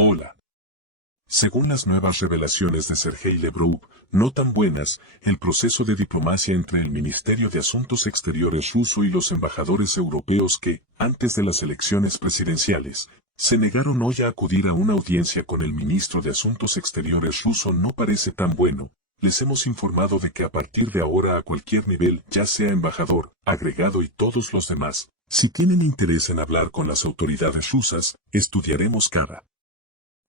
Hola. Según las nuevas revelaciones de Sergei Lavrov, no tan buenas, el proceso de diplomacia entre el Ministerio de Asuntos Exteriores ruso y los embajadores europeos que, antes de las elecciones presidenciales, se negaron hoy a acudir a una audiencia con el ministro de Asuntos Exteriores ruso no parece tan bueno. Les hemos informado de que a partir de ahora a cualquier nivel, ya sea embajador, agregado y todos los demás, si tienen interés en hablar con las autoridades rusas, estudiaremos cada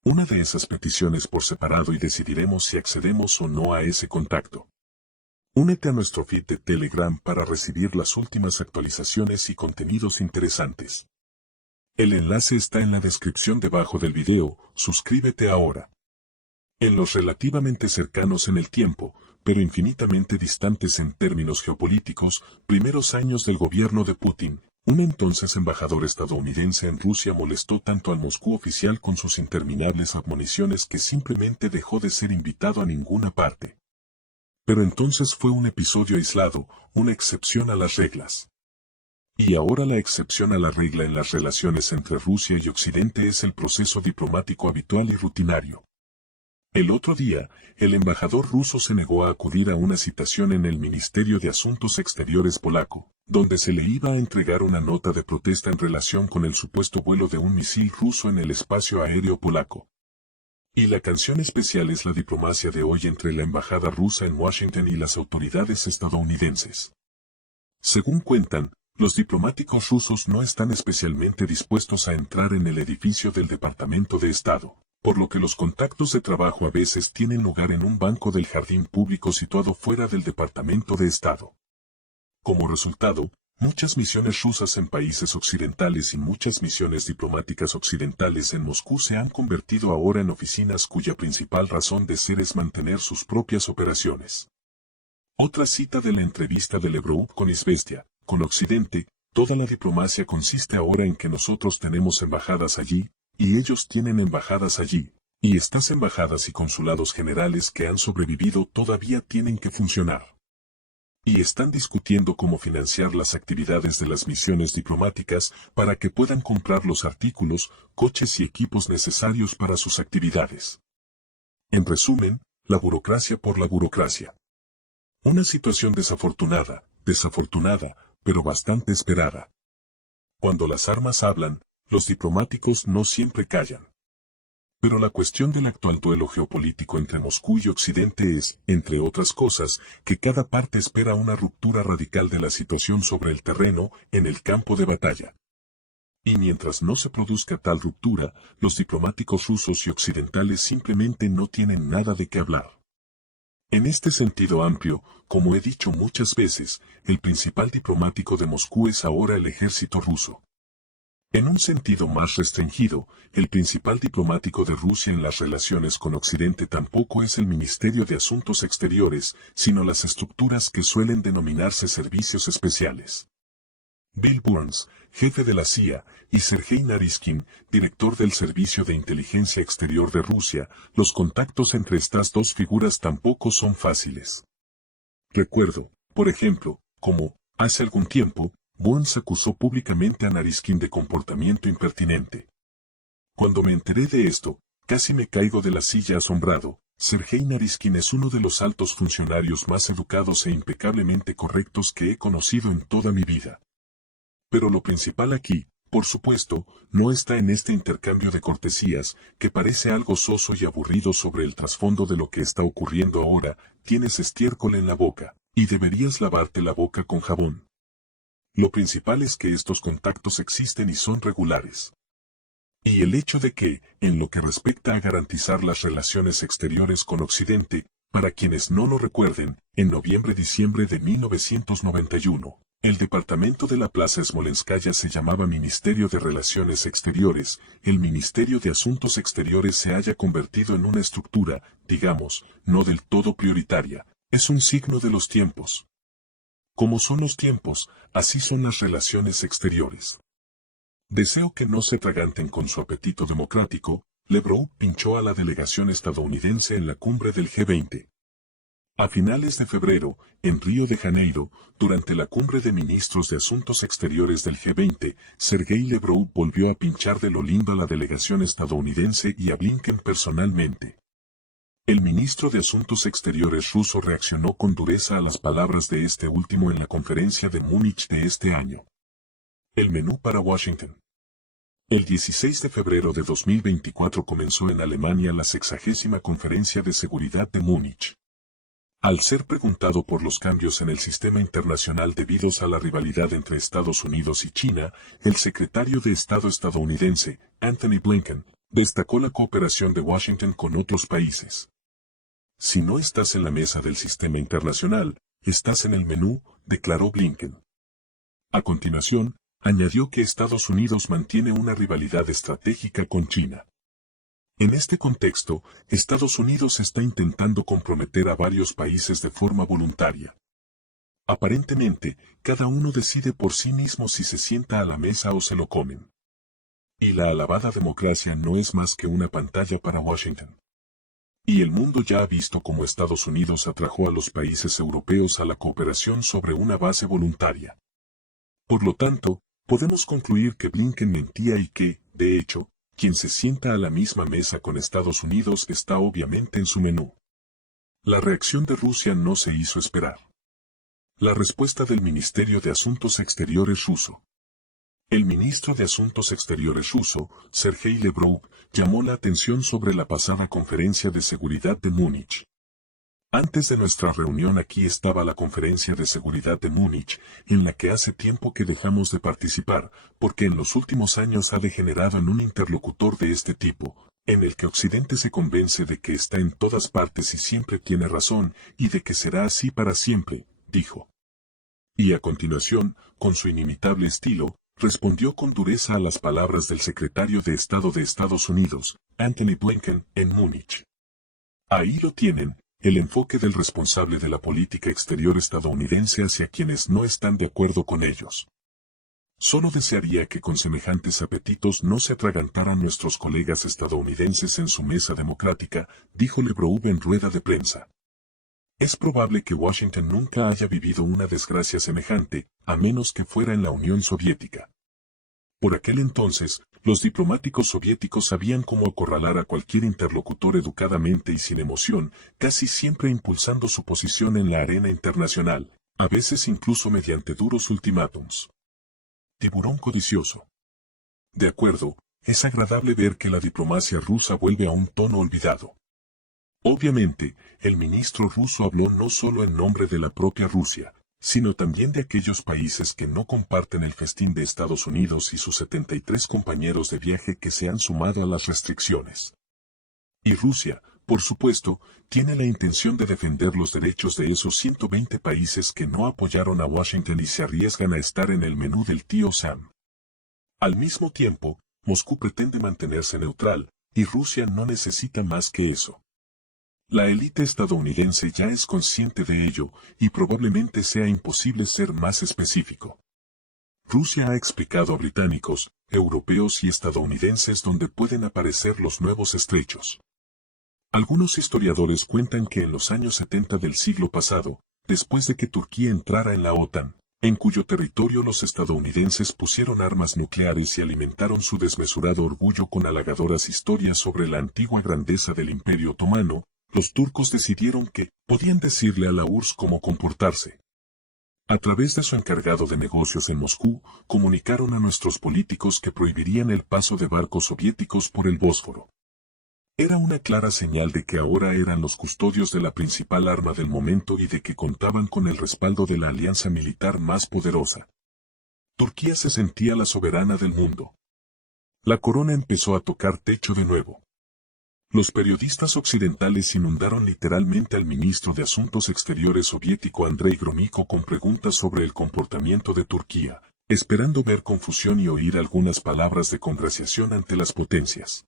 una de esas peticiones por separado y decidiremos si accedemos o no a ese contacto. Únete a nuestro feed de Telegram para recibir las últimas actualizaciones y contenidos interesantes. El enlace está en la descripción debajo del video, suscríbete ahora. En los relativamente cercanos en el tiempo, pero infinitamente distantes en términos geopolíticos, primeros años del gobierno de Putin, un entonces embajador estadounidense en Rusia molestó tanto al Moscú oficial con sus interminables admoniciones que simplemente dejó de ser invitado a ninguna parte. Pero entonces fue un episodio aislado, una excepción a las reglas. Y ahora la excepción a la regla en las relaciones entre Rusia y Occidente es el proceso diplomático habitual y rutinario. El otro día, el embajador ruso se negó a acudir a una citación en el Ministerio de Asuntos Exteriores polaco, donde se le iba a entregar una nota de protesta en relación con el supuesto vuelo de un misil ruso en el espacio aéreo polaco. Y la canción especial es la diplomacia de hoy entre la embajada rusa en Washington y las autoridades estadounidenses. Según cuentan, los diplomáticos rusos no están especialmente dispuestos a entrar en el edificio del Departamento de Estado, por lo que los contactos de trabajo a veces tienen lugar en un banco del jardín público situado fuera del Departamento de Estado. Como resultado, muchas misiones rusas en países occidentales y muchas misiones diplomáticas occidentales en Moscú se han convertido ahora en oficinas cuya principal razón de ser es mantener sus propias operaciones. Otra cita de la entrevista de Lavrov con Izvestia, con Occidente, toda la diplomacia consiste ahora en que nosotros tenemos embajadas allí, y ellos tienen embajadas allí, y estas embajadas y consulados generales que han sobrevivido todavía tienen que funcionar. Y están discutiendo cómo financiar las actividades de las misiones diplomáticas para que puedan comprar los artículos, coches y equipos necesarios para sus actividades. En resumen, la burocracia por la burocracia. Una situación desafortunada, pero bastante esperada. Cuando las armas hablan, los diplomáticos no siempre callan. Pero la cuestión del actual duelo geopolítico entre Moscú y Occidente es, entre otras cosas, que cada parte espera una ruptura radical de la situación sobre el terreno, en el campo de batalla. Y mientras no se produzca tal ruptura, los diplomáticos rusos y occidentales simplemente no tienen nada de qué hablar. En este sentido amplio, como he dicho muchas veces, el principal diplomático de Moscú es ahora el ejército ruso. En un sentido más restringido, el principal diplomático de Rusia en las relaciones con Occidente tampoco es el Ministerio de Asuntos Exteriores, sino las estructuras que suelen denominarse servicios especiales. Bill Burns, jefe de la CIA, y Sergei Naryshkin, director del Servicio de Inteligencia Exterior de Rusia, los contactos entre estas dos figuras tampoco son fáciles. Recuerdo, por ejemplo, cómo, hace algún tiempo, Burns acusó públicamente a Naryshkin de comportamiento impertinente. Cuando me enteré de esto, casi me caigo de la silla asombrado. Sergei Naryshkin es uno de los altos funcionarios más educados e impecablemente correctos que he conocido en toda mi vida. Pero lo principal aquí, por supuesto, no está en este intercambio de cortesías, que parece algo soso y aburrido sobre el trasfondo de lo que está ocurriendo ahora. Tienes estiércol en la boca, y deberías lavarte la boca con jabón. Lo principal es que estos contactos existen y son regulares. Y el hecho de que, en lo que respecta a garantizar las relaciones exteriores con Occidente, para quienes no lo recuerden, en noviembre-diciembre de 1991, el departamento de la Plaza Smolenskaya se llamaba Ministerio de Relaciones Exteriores. El Ministerio de Asuntos Exteriores se haya convertido en una estructura, digamos, no del todo prioritaria, es un signo de los tiempos. Como son los tiempos, así son las relaciones exteriores. Deseo que no se atraganten con su apetito democrático. Lavrov pinchó a la delegación estadounidense en la cumbre del G20. A finales de febrero, en Río de Janeiro, durante la cumbre de ministros de Asuntos Exteriores del G20, Sergei Lavrov volvió a pinchar de lo lindo a la delegación estadounidense y a Blinken personalmente. El ministro de Asuntos Exteriores ruso reaccionó con dureza a las palabras de este último en la conferencia de Múnich de este año. El menú para Washington. El 16 de febrero de 2024 comenzó en Alemania la 60ª Conferencia de Seguridad de Múnich. Al ser preguntado por los cambios en el sistema internacional debidos a la rivalidad entre Estados Unidos y China, el secretario de Estado estadounidense, Anthony Blinken, destacó la cooperación de Washington con otros países. Si no estás en la mesa del sistema internacional, estás en el menú, declaró Blinken. A continuación, añadió que Estados Unidos mantiene una rivalidad estratégica con China. En este contexto, Estados Unidos está intentando comprometer a varios países de forma voluntaria. Aparentemente, cada uno decide por sí mismo si se sienta a la mesa o se lo comen. Y la alabada democracia no es más que una pantalla para Washington. Y el mundo ya ha visto cómo Estados Unidos atrajo a los países europeos a la cooperación sobre una base voluntaria. Por lo tanto, podemos concluir que Blinken mentía y que, de hecho, quien se sienta a la misma mesa con Estados Unidos está obviamente en su menú. La reacción de Rusia no se hizo esperar. La respuesta del Ministerio de Asuntos Exteriores ruso. El ministro de Asuntos Exteriores ruso, Sergei Lavrov, llamó la atención sobre la pasada conferencia de seguridad de Múnich. Antes de nuestra reunión aquí estaba la conferencia de seguridad de Múnich, en la que hace tiempo que dejamos de participar, porque en los últimos años ha degenerado en un interlocutor de este tipo, en el que Occidente se convence de que está en todas partes y siempre tiene razón, y de que será así para siempre, dijo. Y a continuación, con su inimitable estilo, respondió con dureza a las palabras del secretario de Estado de Estados Unidos, Anthony Blinken, en Múnich. Ahí lo tienen. El enfoque del responsable de la política exterior estadounidense hacia quienes no están de acuerdo con ellos. Solo desearía que con semejantes apetitos no se atragantaran nuestros colegas estadounidenses en su mesa democrática, dijo Lavrov en rueda de prensa. Es probable que Washington nunca haya vivido una desgracia semejante, a menos que fuera en la Unión Soviética. Por aquel entonces, los diplomáticos soviéticos sabían cómo acorralar a cualquier interlocutor educadamente y sin emoción, casi siempre impulsando su posición en la arena internacional, a veces incluso mediante duros ultimátums. Tiburón codicioso. De acuerdo, es agradable ver que la diplomacia rusa vuelve a un tono olvidado. Obviamente, el ministro ruso habló no solo en nombre de la propia Rusia, sino también de aquellos países que no comparten el festín de Estados Unidos y sus 73 compañeros de viaje que se han sumado a las restricciones. Y Rusia, por supuesto, tiene la intención de defender los derechos de esos 120 países que no apoyaron a Washington y se arriesgan a estar en el menú del tío Sam. Al mismo tiempo, Moscú pretende mantenerse neutral, y Rusia no necesita más que eso. La élite estadounidense ya es consciente de ello, y probablemente sea imposible ser más específico. Rusia ha explicado a británicos, europeos y estadounidenses dónde pueden aparecer los nuevos estrechos. Algunos historiadores cuentan que en los años 70 del siglo pasado, después de que Turquía entrara en la OTAN, en cuyo territorio los estadounidenses pusieron armas nucleares y alimentaron su desmesurado orgullo con halagadoras historias sobre la antigua grandeza del Imperio Otomano, los turcos decidieron que podían decirle a la URSS cómo comportarse. A través de su encargado de negocios en Moscú, comunicaron a nuestros políticos que prohibirían el paso de barcos soviéticos por el Bósforo. Era una clara señal de que ahora eran los custodios de la principal arma del momento y de que contaban con el respaldo de la alianza militar más poderosa. Turquía se sentía la soberana del mundo. La corona empezó a tocar techo de nuevo. Los periodistas occidentales inundaron literalmente al ministro de Asuntos Exteriores soviético Andrei Gromyko con preguntas sobre el comportamiento de Turquía, esperando ver confusión y oír algunas palabras de congraciación ante las potencias.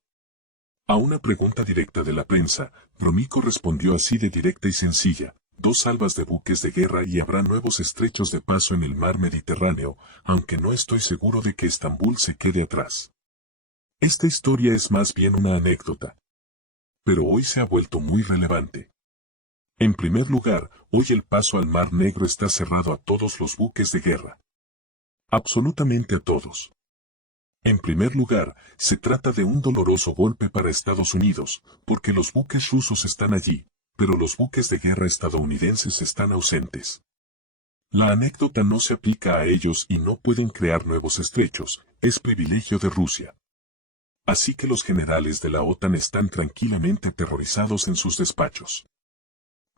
A una pregunta directa de la prensa, Gromyko respondió así de directa y sencilla: 2 salvas de buques de guerra y habrá nuevos estrechos de paso en el mar Mediterráneo, aunque no estoy seguro de que Estambul se quede atrás. Esta historia es más bien una anécdota. Pero hoy se ha vuelto muy relevante. En primer lugar, hoy el paso al Mar Negro está cerrado a todos los buques de guerra. Absolutamente a todos. En primer lugar, se trata de un doloroso golpe para Estados Unidos, porque los buques rusos están allí, pero los buques de guerra estadounidenses están ausentes. La anécdota no se aplica a ellos y no pueden crear nuevos estrechos, es privilegio de Rusia. Así que los generales de la OTAN están tranquilamente aterrorizados en sus despachos.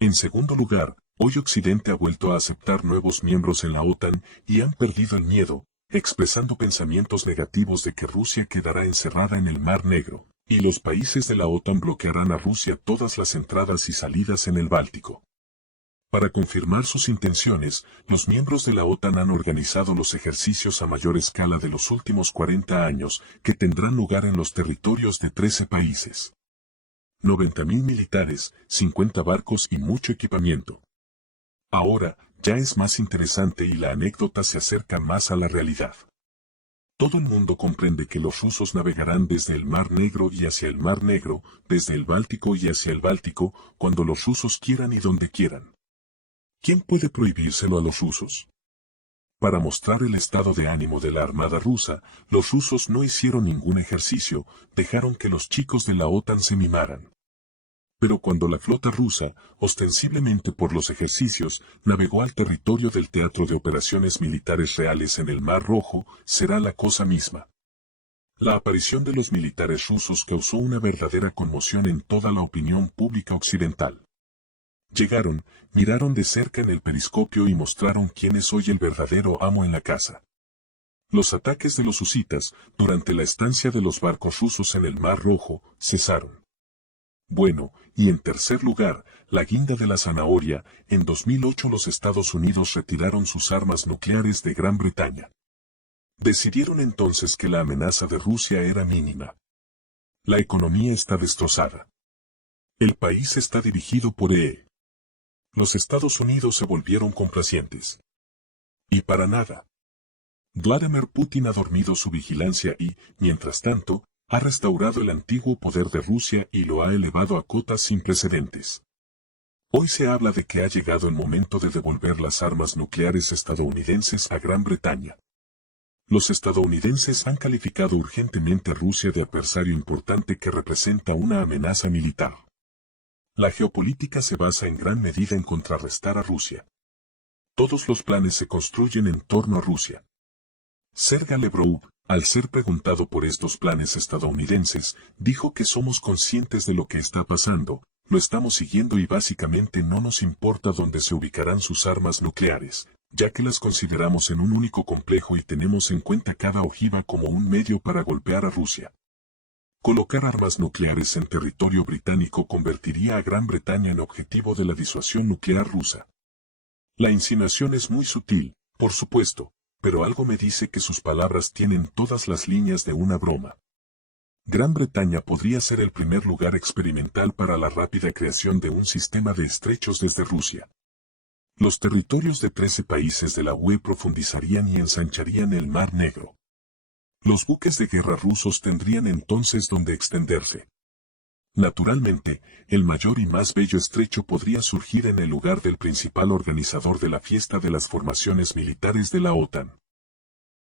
En segundo lugar, hoy Occidente ha vuelto a aceptar nuevos miembros en la OTAN y han perdido el miedo, expresando pensamientos negativos de que Rusia quedará encerrada en el Mar Negro, y los países de la OTAN bloquearán a Rusia todas las entradas y salidas en el Báltico. Para confirmar sus intenciones, los miembros de la OTAN han organizado los ejercicios a mayor escala de los últimos 40 años, que tendrán lugar en los territorios de 13 países. 90.000 militares, 50 barcos y mucho equipamiento. Ahora, ya es más interesante y la anécdota se acerca más a la realidad. Todo el mundo comprende que los rusos navegarán desde el Mar Negro y hacia el Mar Negro, desde el Báltico y hacia el Báltico, cuando los rusos quieran y donde quieran. ¿Quién puede prohibírselo a los rusos? Para mostrar el estado de ánimo de la armada rusa, los rusos no hicieron ningún ejercicio, dejaron que los chicos de la OTAN se mimaran. Pero cuando la flota rusa, ostensiblemente por los ejercicios, navegó al territorio del Teatro de Operaciones Militares Reales en el Mar Rojo, será la cosa misma. La aparición de los militares rusos causó una verdadera conmoción en toda la opinión pública occidental. Llegaron, miraron de cerca en el periscopio y mostraron quién es hoy el verdadero amo en la casa. Los ataques de los husitas, durante la estancia de los barcos rusos en el Mar Rojo, cesaron. Bueno, y en tercer lugar, la guinda de la zanahoria, en 2008 los Estados Unidos retiraron sus armas nucleares de Gran Bretaña. Decidieron entonces que la amenaza de Rusia era mínima. La economía está destrozada. El país está dirigido por Los Estados Unidos se volvieron complacientes. Y para nada. Vladimir Putin ha dormido su vigilancia y, mientras tanto, ha restaurado el antiguo poder de Rusia y lo ha elevado a cotas sin precedentes. Hoy se habla de que ha llegado el momento de devolver las armas nucleares estadounidenses a Gran Bretaña. Los estadounidenses han calificado urgentemente a Rusia de adversario importante que representa una amenaza militar. La geopolítica se basa en gran medida en contrarrestar a Rusia. Todos los planes se construyen en torno a Rusia. Sergey Lavrov, al ser preguntado por estos planes estadounidenses, dijo que somos conscientes de lo que está pasando, lo estamos siguiendo y básicamente no nos importa dónde se ubicarán sus armas nucleares, ya que las consideramos en un único complejo y tenemos en cuenta cada ojiva como un medio para golpear a Rusia. Colocar armas nucleares en territorio británico convertiría a Gran Bretaña en objetivo de la disuasión nuclear rusa. La insinuación es muy sutil, por supuesto, pero algo me dice que sus palabras tienen todas las líneas de una broma. Gran Bretaña podría ser el primer lugar experimental para la rápida creación de un sistema de estrechos desde Rusia. Los territorios de 13 países de la UE profundizarían y ensancharían el Mar Negro. Los buques de guerra rusos tendrían entonces donde extenderse. Naturalmente, el mayor y más bello estrecho podría surgir en el lugar del principal organizador de la fiesta de las formaciones militares de la OTAN.